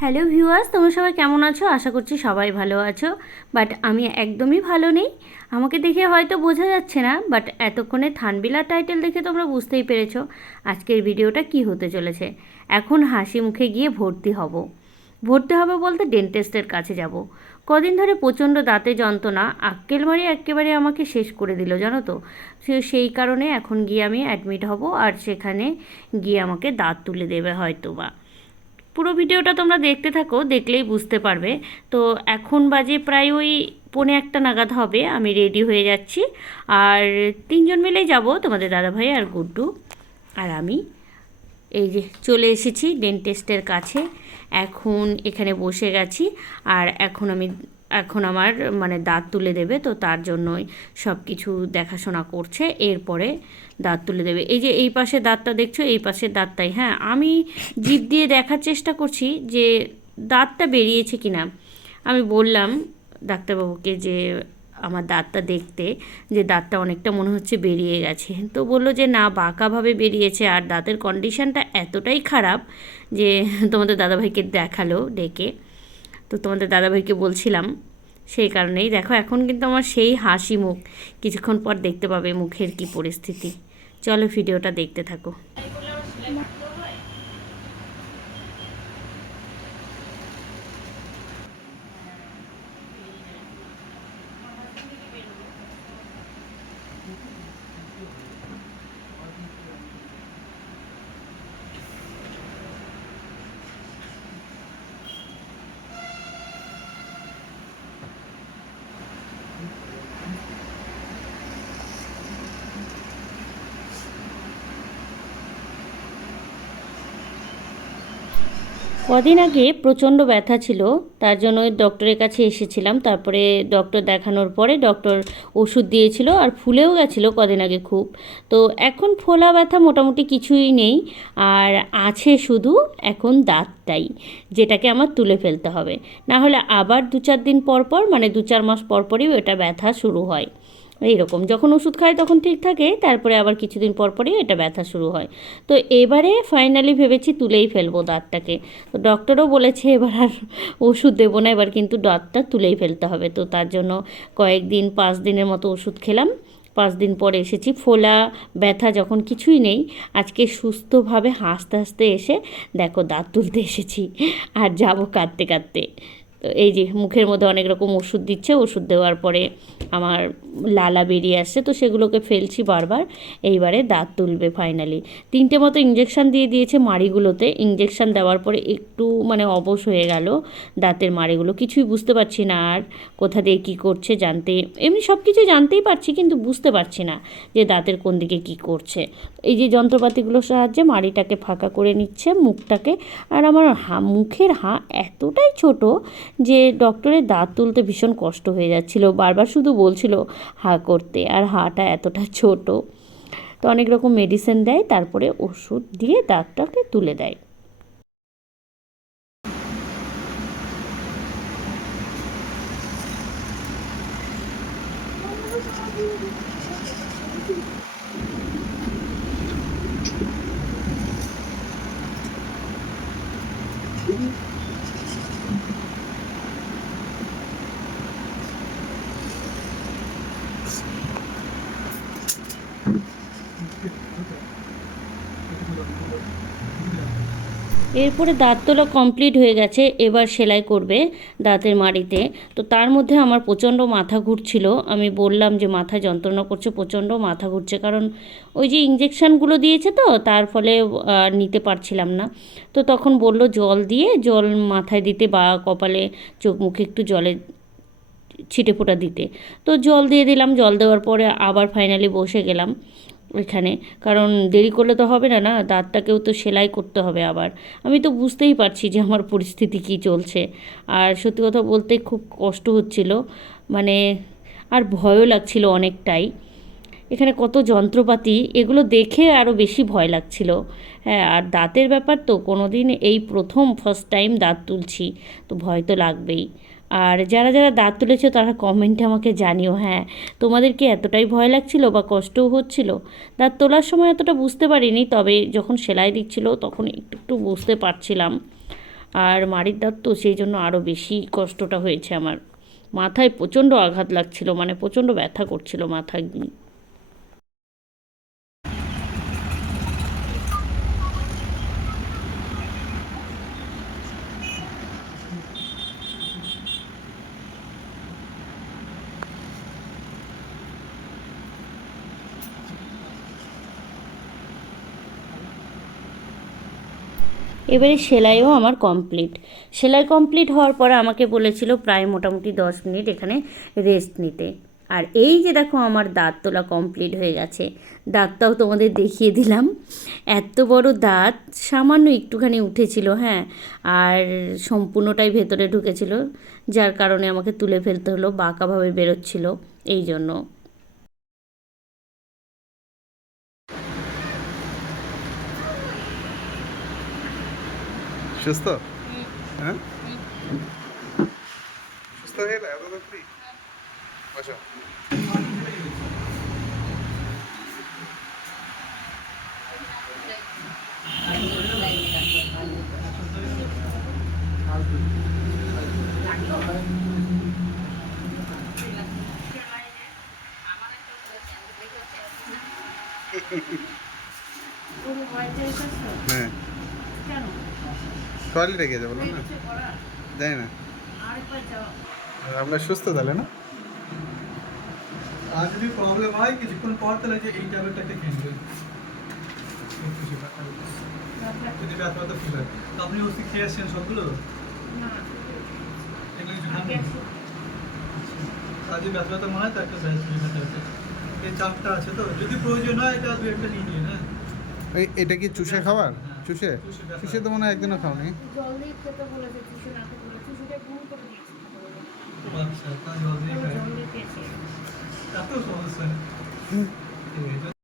Hello viewers তোমরা সবাই কেমন আছো? আশা করছি সবাই ভালো আছো বাট আমি একদমই ভালো নেই। আমাকে দেখে হয়তো বোঝা যাচ্ছে না বাট এতক্ষণে থানবিলা টাইটেল দেখে তোমরা বুঝতেই পেরেছ আজকের ভিডিওটা কি হতে চলেছে। এখন হাসি মুখে গিয়ে ভর্তি হব। ভর্তি হবে বলতে ডেন্টিস্টের কাছে যাব। কদিন ধরে প্রচণ্ড দাঁতে যন্ত্রণা, আক্কেল মারি একেবারে আমাকে শেষ করে দিল, জানো তো? সেই কারণে এখন গিয়ে আমি অ্যাডমিট হব আর সেখানে গিয়ে আমাকে দাঁত তুলে দেবে হয়তো বা পুরো ভিডিওটা তোমরা দেখতে থাকো, দেখলেই বুঝতে পারবে। তো এখন বাজে প্রায় ওই পৌনে একটা নাগাদ হবে, আমি রেডি হয়ে যাচ্ছি। আর তিনজন মিলেই যাব, তোমাদের দাদাভাই আর গুড্ডু। আর আমি। এই যে চলে এসেছি ডেন্টিস্টের কাছে। এখন এখানে বসে গেছি আর এখন আমি, এখন আমার মানে দাঁত তুলে দেবে, তো তার জন্যই সব কিছু দেখাশোনা করছে। এরপরে দাঁত তুলে দেবে। এই যে এই পাশে দাঁতটা দেখছ, এই পাশের দাঁতটাই হ্যাঁ আমি জিভ দিয়ে দেখার চেষ্টা করছি যে দাঁতটা বেরিয়েছে কি না আমি বললাম ডাক্তারবাবুকে যে আমার দাঁতটা দেখতে যে দাঁতটা অনেকটা মনে হচ্ছে বেরিয়ে গেছে। তো বলল যে, না, বাঁকাভাবে বেরিয়েছে আর দাঁতের কন্ডিশনটা এতটাই খারাপ যে তোমাদের দাদাভাইকে দেখাল ডেকে। তো তোমাদের দাদাভাইকে বলছিলাম সেই কারণেই। দেখো, এখন কিন্তু আমার সেই হাসি মুখ। কিছুক্ষণ পর দেখতে পাবে মুখের কি পরিস্থিতি। চলো, ভিডিওটা দেখতে থাকো। কদিন আগে প্রচণ্ড ব্যথা ছিল, তার জন্য ডক্টরের কাছে এসেছিলাম, তারপরে ডক্টর দেখানোর পরে ডক্টর ওষুধ দিয়েছিল আর ফুলেও গেছিল কদিন আগে খুব। তো এখন ফোলা ব্যথা মোটামুটি কিছুই নেই, আর আছে শুধু এখন দাঁতটাই, যেটাকে আমার তুলে ফেলতে হবে। না হলে আবার দু চার দিন পর পর মানে দু চার মাস পর পরই ওটা ব্যথা শুরু হয়। এইরকম, যখন ওষুধ খাই তখন ঠিক থাকে, তারপরে আবার কিছুদিন পর পরই এটা ব্যথা শুরু হয়। তো এবারে ফাইনালি ভেবেছি তুলেই ফেলব দাঁতটাকে। তো ডক্টরও বলেছে এবার আর ওষুধ দেবো না, এবার কিন্তু দাঁতটা তুলেই ফেলতে হবে। তো তার জন্য কয়েকদিন, পাঁচ দিনের মতো ওষুধ খেলাম। পাঁচ দিন পরে এসেছি, ফোলা ব্যথা যখন কিছুই নেই, আজকে সুস্থভাবে হাসতে হাসতে এসে দেখো দাঁত তুলতে এসেছি। আর যাব কাঁদতে কাঁদতে। তো এই যে মুখের মধ্যে অনেক রকম ওষুধ দিচ্ছে, ওষুধ দেওয়ার পরে আমার লালা বেরিয়ে আসছে, তো সেগুলোকে ফেলছি বারবার। এইবারে দাঁত তুলবে ফাইনালি তিনটে মতো ইঞ্জেকশান দিয়ে দিয়েছে মাড়িগুলোতে। ইঞ্জেকশান দেওয়ার পরে একটু মানে অবশ হয়ে গেল দাঁতের মাড়িগুলো। কিছুই বুঝতে পারছি না আর কোথা দিয়ে কী করছে জানতে, এমনি সব কিছু জানতেই পারছি কিন্তু বুঝতে পারছি না যে দাঁতের কোন দিকে কী করছে। এই যে যন্ত্রপাতিগুলোর সাহায্যে মাড়িটাকে ফাঁকা করে নিচ্ছে, মুখটাকে। আর আমার হা, মুখের হা এতটাই ছোট যে ডক্টরের দাঁত তুলতে ভীষণ কষ্ট হয়ে যাচ্ছিল, বারবার শুধু বলছিল, হা করতে। আর হাটা এতটা ছোট। তো অনেক রকম মেডিসিন দেয়, তারপরে ওষুধ দিয়ে দাঁতটাকে তুলে দেয়। এরপরে দাঁত তোলা কমপ্লিট হয়ে গেছে, এবার সেলাই করবে দাঁতের মাড়িতে। তো তার মধ্যে আমার প্রচণ্ড মাথা ঘুরছিল। আমি বললাম যে, মাথা যন্ত্রণা করছে, প্রচণ্ড মাথা ঘুরছে। কারণ ওই যে ইঞ্জেকশানগুলো দিয়েছে তো, তার ফলে নিতে পারছিলাম না। তো তখন বলল, জল দিয়ে, জল মাথায় দিতে বা কপালে চোখ মুখে একটু জলে ছিটে ফোটা দিতে। তো জল দিয়ে দিলাম, জল দেওয়ার পরে আবার ফাইনালি বসে গেলাম। ওইখানে কারণ দেরি করলে তো হবে না না? দাঁতটাকেও তো সেলাই করতে হবে আবার। আমি তো বুঝতেই পারছি যে আমার পরিস্থিতি কী চলছে। আর সত্যি কথা বলতে খুব কষ্ট হচ্ছিল। মানে আর ভয়ও লাগছিল অনেকটাই। এখানে কত যন্ত্রপাতি, এগুলো দেখে আরও বেশি ভয় লাগছিল। হ্যাঁ আর দাঁতের ব্যাপার তো কোনো দিন এই প্রথম ফার্স্ট টাইম দাঁত তুলছি, তো ভয় তো লাগবেই। আর যারা যারা দাঁত তুলেছো তারা কমেন্টে আমাকে জানিও হ্যাঁ। তোমাদের কি এতটাই ভয় লাগছিল বা কষ্টও হচ্ছিল? দাঁত তোলার সময় এতটা বুঝতে পারিনি, তবে যখন সেলাই দিচ্ছিল তখন একটু একটু বুঝতে পারছিলাম। আর মাড়ির দাঁত তো সেই জন্য আরও বেশি কষ্টটা হয়েছে আমার। মাথায় প্রচণ্ড আঘাত লাগছিল মানে প্রচণ্ড ব্যথা করছিল মাথা এবারে সেলাইও আমার কমপ্লিট। সেলাই কমপ্লিট হওয়ার পরে আমাকে বলেছিল প্রায় মোটামুটি দশ মিনিট এখানে রেস্ট নিতে। আর এই যে দেখো আমার দাঁত তোলা কমপ্লিট হয়ে গেছে। দাঁতটাও তোমাদের দেখিয়ে দিলাম। এত বড় দাঁত সামান্য একটুখানি উঠেছিল হ্যাঁ। আর সম্পূর্ণটাই ভেতরে ঢুকেছিল, যার কারণে আমাকে তুলে ফেলতে হলো, বাঁকাভাবে বেরোচ্ছিল, এই জন্য। সুস্থ হ্যাঁ সুস্থ হয়ে গেলে এত তাড়াতাড়ি বসো হ্যাঁ টয়লেটে গিয়ে যাব না? যাই না। আপনার সুস্থ তাহলে না? আর যদি প্রবলেম হয় কিছুক্ষণ পর তাহলে যে এই খেয়ে নেবেন। যদি ব্যথা ব্যথা ফিল হয়। তো আপনি ওষুধ খেয়ে আসছেন সবগুলো? আর যদি ব্যথা ব্যথা মনে হয় তো একটা ব্যাস ব্যথা ব্যথা এই চারটা আছে তো। যদি প্রয়োজন হয় এটা দু একটা নিয়ে নিন হ্যাঁ? এই এটা কি চুষে খাবার? চুষে? চুষে তো মনে হয় একদিনও খাওনি। আচ্ছা